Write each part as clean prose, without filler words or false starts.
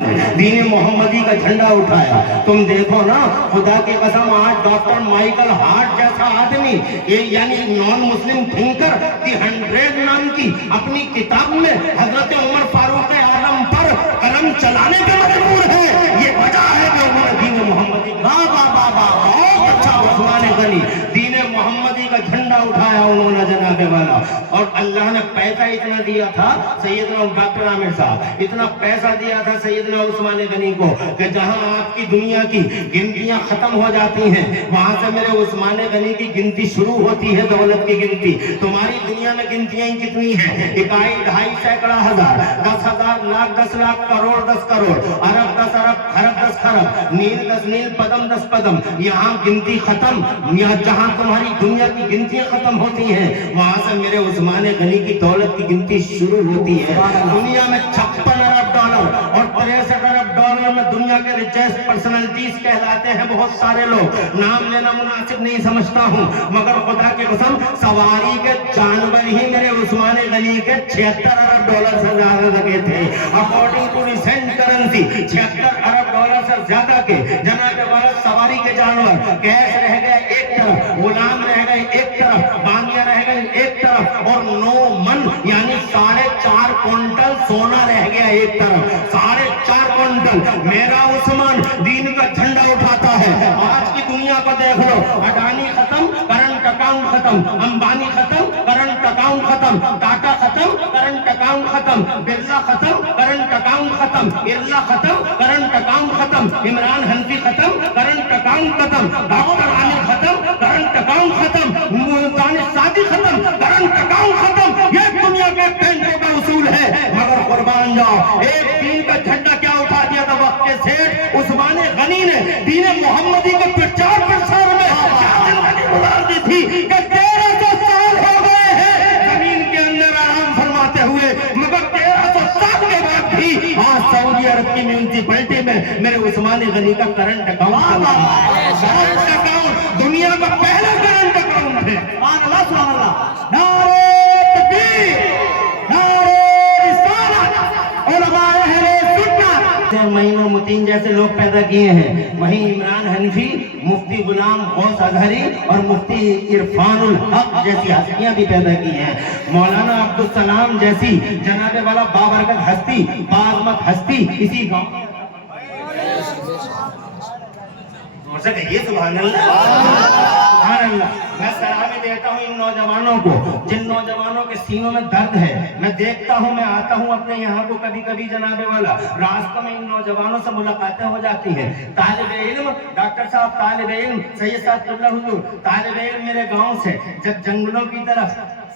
दीन मोहम्मदी का झंडा उठाया। तुम देखो ना, खुदा की कसम, आज डॉक्टर माइकल हार्ट जैसा आदमी, ये यानी नॉन मुस्लिम थिंकर, दी 100 नाम की अपनी किताब में हजरत उमर फारूक आजम पर कलम चलाने पे मजबूर है। ये वजह है कि उन्होंने दीन मोहम्मदी, वाह वाह वाह वाह, बहुत अच्छा उस्मान गनी, दीन मोहम्मदी का झंडा उठाया उन्होंने जनाबे वाला। और अल्लाह ने पैसा इतना दिया था सैयदना डॉक्टर आमिर साहब, इतना पैसा दिया था सैयदना उस्मान गनी को कि जहां आपकी दुनिया की गिनतियां खत्म हो जाती हैं, वहां से मेरे उस्मान गनी की गिनती शुरू होती है, दौलत की गिनती। तुम्हारी दुनिया में गिनतियां कितनी हैं? इकाई, ढाई, सैकड़ा, हजार, 10,000, लाख, 10 लाख, करोड़, 10 करोड़, अरब 10 अरब, खरब 10 खरब, नील 10 नील, पदम 10 पदम। यहाँ गिनती खत्म। यहाँ जहां तुम्हारी दुनिया की गिनतियां खत्म होती हैं, वहां से मेरे उस्मान गनी की दौलत की गिनती शुरू होती है। दुनिया में 56 अरब डॉलर और 63 अरब डॉलर में दुनिया के रिचेस्ट पर्सनैलिटीज कहलाते हैं बहुत सारे लोग। नाम लेना मुनासिब नहीं समझता हूँ, मगर खुदा की कसम, सवारी के जानवर ही मेरे उस्मान गनी के 76 अरब डॉलर से ज्यादा लगे थे। अकॉर्डिंग टू रिसेंट करेंसी 76 अरब डॉलर से ज्यादा के जनाब वाला सवारी के जानवर, कैश रह गए एक तरफ, गुलाम रह गए एक तरफ, बांगिया रह गए एक तरफ, और 9 मन यानी 4.5 क्विंटल सोना रह गया एक तरफ। 4.5 क्विंटल मेरा उस्मान दीन का झंडा उठाता है। आज की दुनिया को देख लो, अडानी खत्म, करंट अकाउंट खत्म, अंबानी खत्म, करंट अकाउंट खत्म, टाटा खत्म, करंट अकाउंट खत्म, बिरला खत्म, करंट अकाउंट खत्म, इरला खत्म, करंट अकाउंट खत्म, इमरान हनफी खत्म, करंट अकाउंट खत्म, डॉक्टर आमिर खत्म, करंट अकाउंट खत्म, दानिश सादी खत्म, करंट अकाउंट खत्म। ये दुनिया के टेंडर का उसूल है। मगर कुर्बान जाओ, एक दीन का झंडा क्या उठा दिया था वक्त के सेठ उस्मान गनी ने, दीन मोहम्मदी के प्रचार प्रसार में गुजार दी थी कि 1300 साल हो गए हैं जमीन के अंदर आराम फरमाते हुए, मगर 1300 साल के बाद भी आज सऊदी अरब की म्यूनिसिपैलिटी में मेरे उस्मान गनी का करंट अकाउंट, दुनिया का पहला करंट अकाउंट है। नारे तकबीर, नारे रिसालत, उलमाए अहले सुन्नत। महीनों मुतीन जैसे लोग पैदा किए हैं, वहीं इमरान हनफी, मुफ्ती गुलाम गौस अजहरी और मुफ्ती इरफानुल हक जैसी हस्तियां भी पैदा की हैं। मौलाना अब्दुल सलाम जैसी जनाबे वाला बाबरकत हस्ती, बाज़मत हस्ती इसी गांव से कहिए सुभान अल्लाह, सुभान अल्लाह। मैं सलामी देता हूँ इन नौजवानों को, जिन नौजवानों के सीनों में दर्द है। मैं देखता हूँ, मैं आता हूँ अपने यहाँ को कभी कभी जनाबे वाला, रास्ते में इन नौजवानों से मुलाकातें हो जाती हैं। तालिब इल्म, डॉक्टर साहब तालिब इल्म, सैयद सादुल्लाह हुजूर तालिब इल्म मेरे गाँव से जब जंगलों की तरफ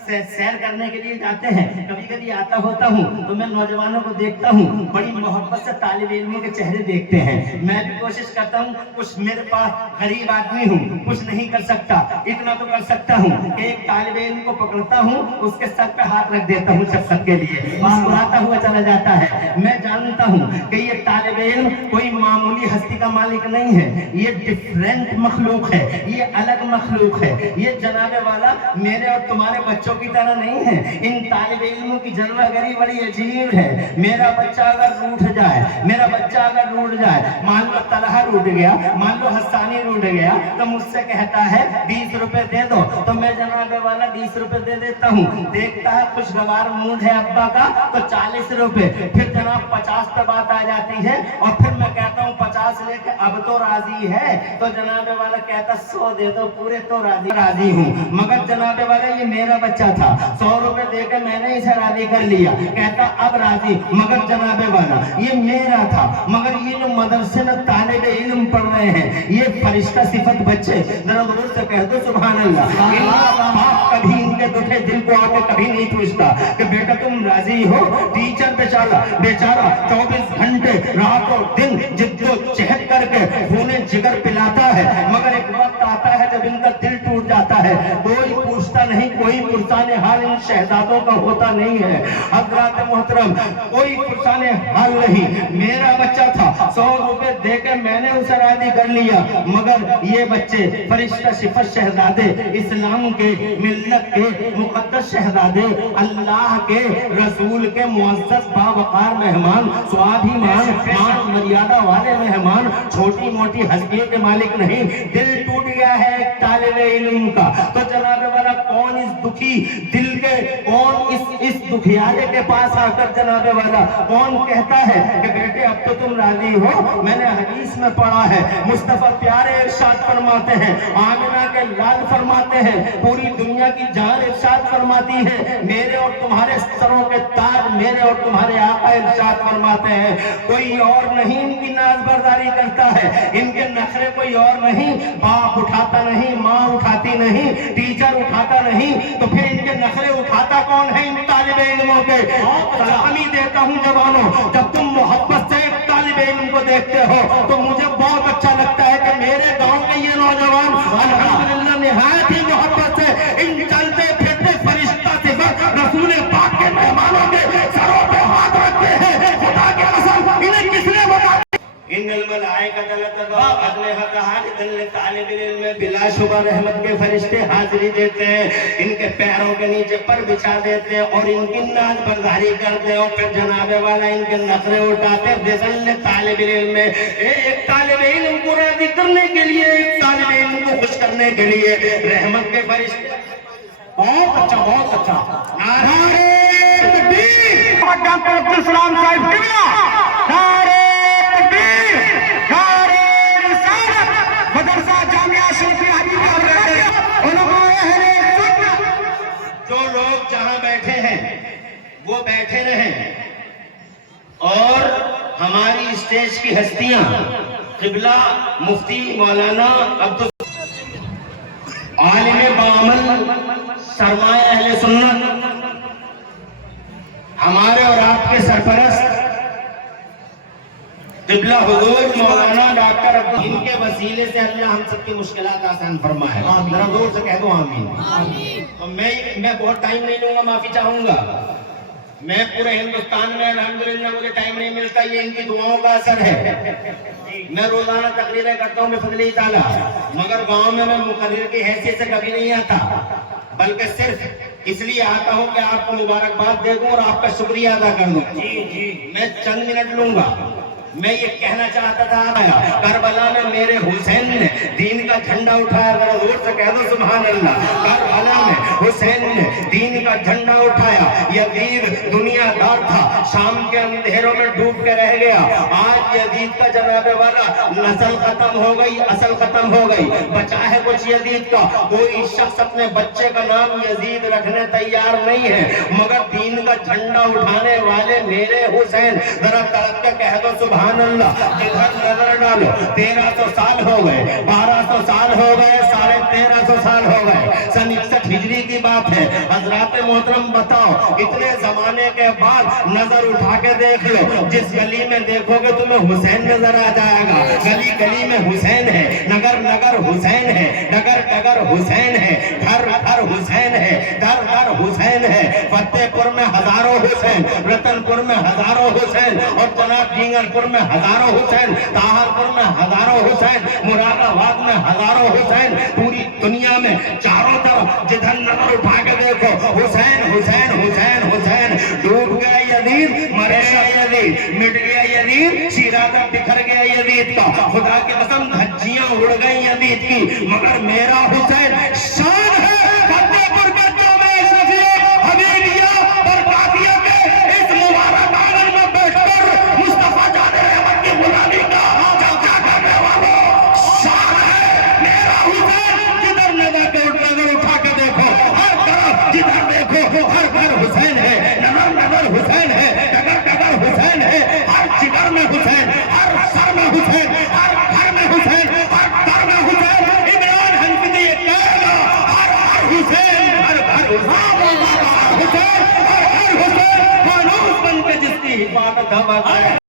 सैर करने के लिए जाते हैं, कभी कभी आता होता हूँ तो मैं नौजवानों को देखता हूँ, बड़ी मोहब्बत से तालिब इल्मों के चेहरे देखते हैं। मैं भी कोशिश करता हूँ, कुछ मेरे पास गरीब आदमी हूँ, कुछ नहीं कर सकता, इतना तो कर सकता हूँ कि एक तालिब इल्म को पकड़ता हूँ, उसके सर पे हाथ रख देता हूँ शफ़क़त के लिए, मुस्कुराता हुआ चला जाता है। मैं जानता हूँ कि ये तालिब इल्म कोई मामूली हस्ती का मालिक नहीं है, ये डिफरेंट मखलूक है, ये अलग मखलूक है। ये जनाबे वाला मेरे और तुम्हारे बच्चों की तरह नहीं है। इन तालिब इल्मों की जलवागरी बड़ी अजीब है। मेरा बच्चा अगर रूठ जाए, मेरा बच्चा अगर रूठ जाए, मान लो तलहा रूठ गया, मान लो हस्सानी रूठ गया, तो मुझसे कहता है 20 रुपए दे दो, तो मैं जनाबे वाला 20 रुपए दे देता हूँ। देखता है खुशगवार मूड है अब्बा का, तो 40 रुपए, फिर जनाब 50 पे बात आ जाती है, और फिर मैं कहता हूँ 50 लेके अब तो राजी है, तो जनाबे वाला कहता 100 दे दो पूरे, तो राजी हूँ। मगर जनाबे वाला ये मेरा बच्चा था, 100 रुपए देकर मैंने इसे राजी कर लिया, कहता अब राजी। मगर जनाबे वाला ये मेरा था। मगर ये जो मदरसे में तालिब इल्म पढ़ रहे हैं, ये फरिश्ता सिफत बच्चे, जरा दूर से कह दो सुभान अल्लाह। इनका बाप कभी इनके दुखे दिल को आके कभी नहीं पूछता कि बेटा तुम राजी हो। टीचर बेचारा 24 घंटे रात और दिन जिद्दोजहद करके खूने जिगर पिलाता है, मगर एक वक्त आता है जब इनका दिल टूट जाता है, कोई पूछता नहीं, कोई पुरसाने हाल इन शहजादों का होता नहीं है। हज़रात मोहतरम, कोई पुरसाने हाल नहीं। मेरा बच्चा था, 100 रुपए देकर मैंने उसे राजी कर लिया, मगर ये बच्चे फरिश्ता सिफत शहजादे, इस्लाम के, मिल्लत के मुकद्दस शहजादे, अल्लाह के रसूल के मुअज़्ज़ज़ बावक़ार मेहमान, स्वाभिमान, मान मर्यादा वाले मेहमान छोटी मोटी हस्तियों के मालिक नहीं। दिल टूट गया है एक तालिबे इल्म का, तो जनाब वाला कौन इस दुखी दिल के, कौन इस दुखियारे के पास आकर जनाब वाला कौन कहता है कि बेटे अब तो तुम राजी हो। मैंने हदीस में पढ़ा है, मुस्तफा प्यारे इरशाद फरमाते हैं, आमिना के लाल फरमाते हैं, पूरी दुनिया की जान इरशाद फरमाती है, मेरे और तुम्हारे सरों के ताज मेरे और तुम्हारे आका इरशाद फरमाते हैं, कोई और नहीं इनकी नाज़बरदारी करता है, इनके नखरे कोई और नहीं, बाप उठाता नहीं, माँ उठाती नहीं, टीचर उठाता नहीं, तो फिर इनके नखरे उठाता कौन है इन तालिबे इल्मों के। सलामी देता हूँ जवानों, जब तुम मोहब्बत से एक तालिबे इल्म को देखते हो तो मुझे बहुत अच्छा लगता है कि मेरे गांव के ये नौजवान अल्हम्दुलिल्लाह निहायत ही मोहब्बत से इन चलते फिरते फरिश्ता से रसूल पाक के मेहमानों के सरों पे हाथ रखते हैं। खुदा के कसम इन्हें किसने बता बिला शुबा रहमत के फरिश्ते हाजिरी देते हैं, इनके पैरों के नीचे पर बिछा देते हैं और इनकी नाज बर्दारी करते हैं और फिर जनाबे वाला इनके नखरे उठाते तालिब इल्म में। एक तालिब इल्म को राजी करने के लिए, एक तालिब इल्म को खुश करने के लिए रहमत के फरिश्ते। बहुत अच्छा, बहुत अच्छा। नारे तकबीर, डॉक्टर अब्दुल सलाम साहिब किबला, नारे तकबीर, नारे रिसालत, मदरसा जामिया शरीफ हबीबा उलमाए अहले सुन्नत। जो लोग जहां बैठे हैं वो बैठे रहें और हमारी स्टेज की हस्तियां किबला मुफ्ती मौलाना अब्दुल आलिम बामल सरमाया अहले सुन्नत, हमारे और आपके सरपरस्त किबला हुजूर मौलाना डॉक्टर अब्दुल, इनके वसीले से अल्लाह हम सबकी मुश्किलात आसान फरमाए। जरा जोर से कह दो आमीन। तो मैं बहुत टाइम नहीं लूंगा, माफी चाहूंगा। मैं पूरे हिंदुस्तान में अल्हम्दुलिल्लाह मुझे टाइम नहीं मिलता, ये इनकी दुआओं का असर है। मैं रोजाना तकरीरें करता हूँ बेफज़ली ताला, मगर गांव में मैं मुकर्रिर की हैसियत से कभी नहीं आता, बल्कि सिर्फ इसलिए आता हूँ कि आपको मुबारकबाद दे दूं और आपका शुक्रिया अदा कर दूं। मैं चंद मिनट लूंगा। मैं ये कहना चाहता था, करबला में मेरे हुसैन ने दीन का झंडा उठाया, जरा जोर से कह दो सुभान अल्लाह। करबला में हुसैन ने दीन का झंडा उठाया, यजीद दुनियादार था, शाम के अंधेरों में डूब के रह गया। आज यजीद का जनाबे वाला नस्ल खत्म हो गई, असल खत्म हो गई, बचा है कुछ यजीद का। कोई शख्स अपने बच्चे का नाम यजीद रखने तैयार नहीं है, मगर दीन का झंडा उठाने वाले मेरे हुसैन, जरा तड़प के कह दो सुभान अल्लाह। जिधर नजर डालो 1300 साल हो गए, 1200 साल हो गए, 1350 साल हो गए, सन 61 हिजरी की बात है। हजरात मोहतरम बताओ, इतने जमाने के बाद नजर उठा के देख लो, जिस गली में देखोगे तुम्हें हुसैन नजर आ जाएगा। गली गली में हुसैन है, नगर नगर हुसैन है, डगर डगर हुसैन है, घर घर हुसैन है, दर दर हुसैन है। फतेहपुर में हजारों हुसैन, रतनपुर में हजारों हुसैन और जनाब डींगरपुर में हजारों हुसैन, ताहरपुर में हजारों हुसैन, मुरादाबाद में हजारों हुसैन। पूरी दुनिया में चारों तरफ जिधर नजर उठा के देखो हुसैन हुसैन हुसैन हुसैन। डूब गया यजीद, मर गया यजीद, मिट गया यजीद, शिराज़ा बिखर गया यजीद का। खुदा की कसम धज्जियां उड़ गई यजीद की, मगर मेरा हुसैन शान है। फतेहपुर के चौबे शफीए हबीबिया और काफिया के इस मुबारक आंगन में बैठकर मुस्तफा जाने रहमत की गुलामी का चर्चा करने वालों, शान है मेरा हुसैन। जिधर नजर उठा के देखो, हर तरफ जिधर देखो हर घर हुसैन है, नगर नगर हुसैन है, डगर डगर हुसैन है, हर जिगर में हुसैन, हर सर में हुसैन, हर घर में हुसैन, हर दर में हुसैन। इमरान हनफी ये कहेगा, हर हर हुसैन, हर हर हुसैन, हर हर हुसैन, फानूस बन के जिसकी हिफाजत हम